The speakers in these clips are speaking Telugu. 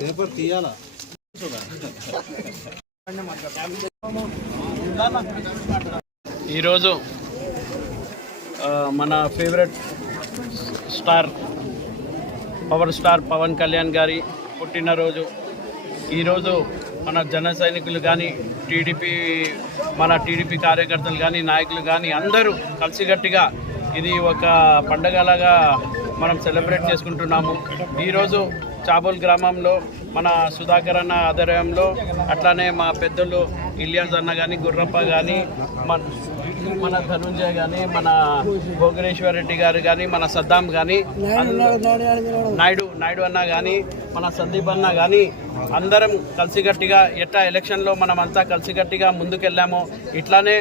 పేపర్ తీయాలా ఈరోజు మన favourite star power star Pawan Kalyan గారి పుట్టినరోజు. ఈరోజు మన జన సైనికులు కానీ టీడీపీ కార్యకర్తలు కానీ నాయకులు కానీ అందరూ కలిసికట్టుగా ఇది ఒక పండగలాగా మనం సెలబ్రేట్ చేసుకుంటున్నాము. ఈరోజు చాబోల్ గ్రామంలో మన సుధాకర్ అన్న ఆధ్వర్యంలో, అట్లానే మా పెద్దలు ఇలియాస్ అన్న కానీ, గుర్రప్ప కానీ, మన ధనుంజయ్ కానీ, మన భోగేశ్వర్ రెడ్డి గారు కానీ, మన సద్దాం కానీ, నాయుడు అన్న కానీ, మన సందీప్ అన్న కానీ అందరం కలిసికట్టుగా ఎట్లా ఎలక్షన్లో మనమంతా కలిసికట్టుగా ముందుకెళ్ళామో ఇట్లానే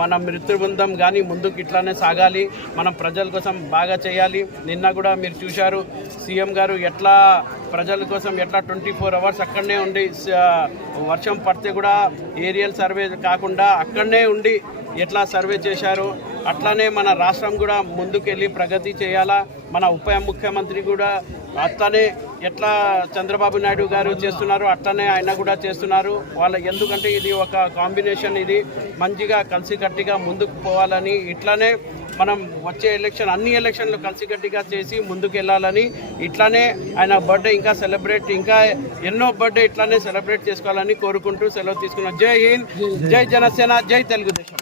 మన మృత్యుబృందం కానీ ముందుకు ఇట్లానే సాగాలి. మనం ప్రజల కోసం బాగా చేయాలి. నిన్న కూడా మీరు చూశారు సీఎం గారు ఎట్లా ప్రజల కోసం ఎట్లా 24 అవర్స్ అక్కడనే ఉండి, వర్షం పడితే కూడా ఏరియల్ సర్వే కాకుండా అక్కడనే ఉండి ఎట్లా సర్వే చేశారు. అట్లానే మన రాష్ట్రం కూడా ముందుకెళ్ళి ప్రగతి చేయాలా. మన ఉప ముఖ్యమంత్రి కూడా అట్లానే ఎట్లా చంద్రబాబు నాయుడు గారు చేస్తున్నారు అట్లానే ఆయన కూడా చేస్తున్నారు. ఎందుకంటే ఇది ఒక కాంబినేషన్, ఇది మంచిగా కలిసికట్టుగా ముందుకు పోవాలని, ఇట్లానే మనం వచ్చే అన్ని ఎలక్షన్లు కలిసికట్టుగా చేసి ముందుకు వెళ్ళాలని, ఇట్లానే ఆయన బర్త్డే ఇంకా ఎన్నో బర్త్డే ఇట్లానే సెలబ్రేట్ చేసుకోవాలని కోరుకుంటూ సెలవు తీసుకున్నాం. జై హింద్, జై జనసేన, జై తెలుగుదేశం.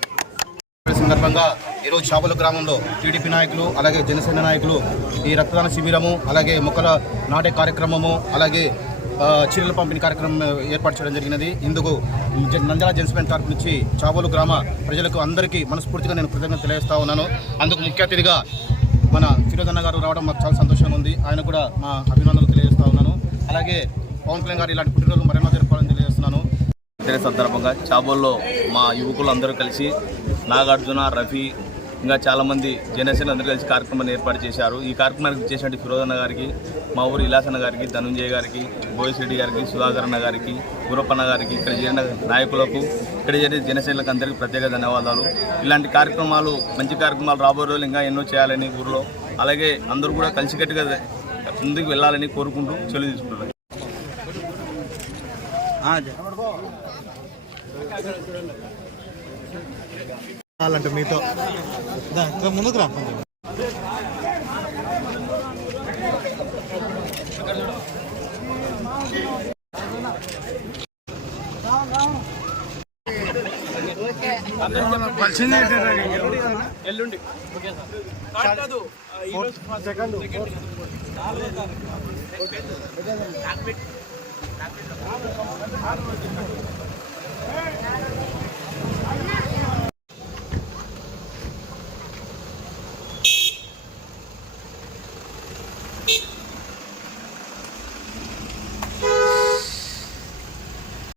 సందర్భంగా ఈరోజు చాబోలు గ్రామంలో టీడీపీ నాయకులు అలాగే జనసేన నాయకులు ఈ రక్తదాన శిబిరము, అలాగే మొక్కల నాటే కార్యక్రమము, అలాగే చీరల పంపిణీ కార్యక్రమం ఏర్పాటు చేయడం జరిగినది. ఇందుకు నంద్యాల జనసేన తరపు నుంచి చాబోలు గ్రామ ప్రజలకు అందరికీ మనస్ఫూర్తిగా నేను కృతజ్ఞత తెలియజేస్తా ఉన్నాను. అందుకు ముఖ్య అతిథిగా మన ఫిరోజ్ అన్న గారు రావడం మాకు చాలా సంతోషంగా ఉంది. ఆయన కూడా మా అభినందనలు తెలియజేస్తా ఉన్నాను. అలాగే పవన్ కళ్యాణ్ గారు ఇలాంటి పుట్టినరోజులు మరెన్నో జరుపుకోవాలని తెలియజేస్తున్నాను. సందర్భంగా చాబోల్లో మా యువకులు అందరూ కలిసి నాగార్జున, రఫీ, ఇంకా చాలామంది జనసేన అందరూ కలిసి కార్యక్రమాన్ని ఏర్పాటు చేశారు. ఈ కార్యక్రమానికి చేసినట్టు ఫిరోజ్ అన్న గారికి, మా ఊరు ఇలాస్ అన్న గారికి, ధనుంజయ్ గారికి, భోగేశ్వర్ రెడ్డి గారికి, సుధాకర్ అన్న గారికి, గురప్పన్న గారికి, ఇక్కడ చేరిన నాయకులకు, ఇక్కడ చేరిన జనసేనలకు అందరికీ ప్రత్యేక ధన్యవాదాలు. ఇలాంటి కార్యక్రమాలు, మంచి కార్యక్రమాలు రాబోయే రోజులు ఇంకా ఎన్నో చేయాలని ఊరిలో, అలాగే అందరూ కూడా కలిసికట్టుగా ముందుకు వెళ్ళాలని కోరుకుంటూ చెల్లి తీసుకుంటున్నాను. అంటే మీతో ముందుకు రా. ఎల్లుండి సెకండ్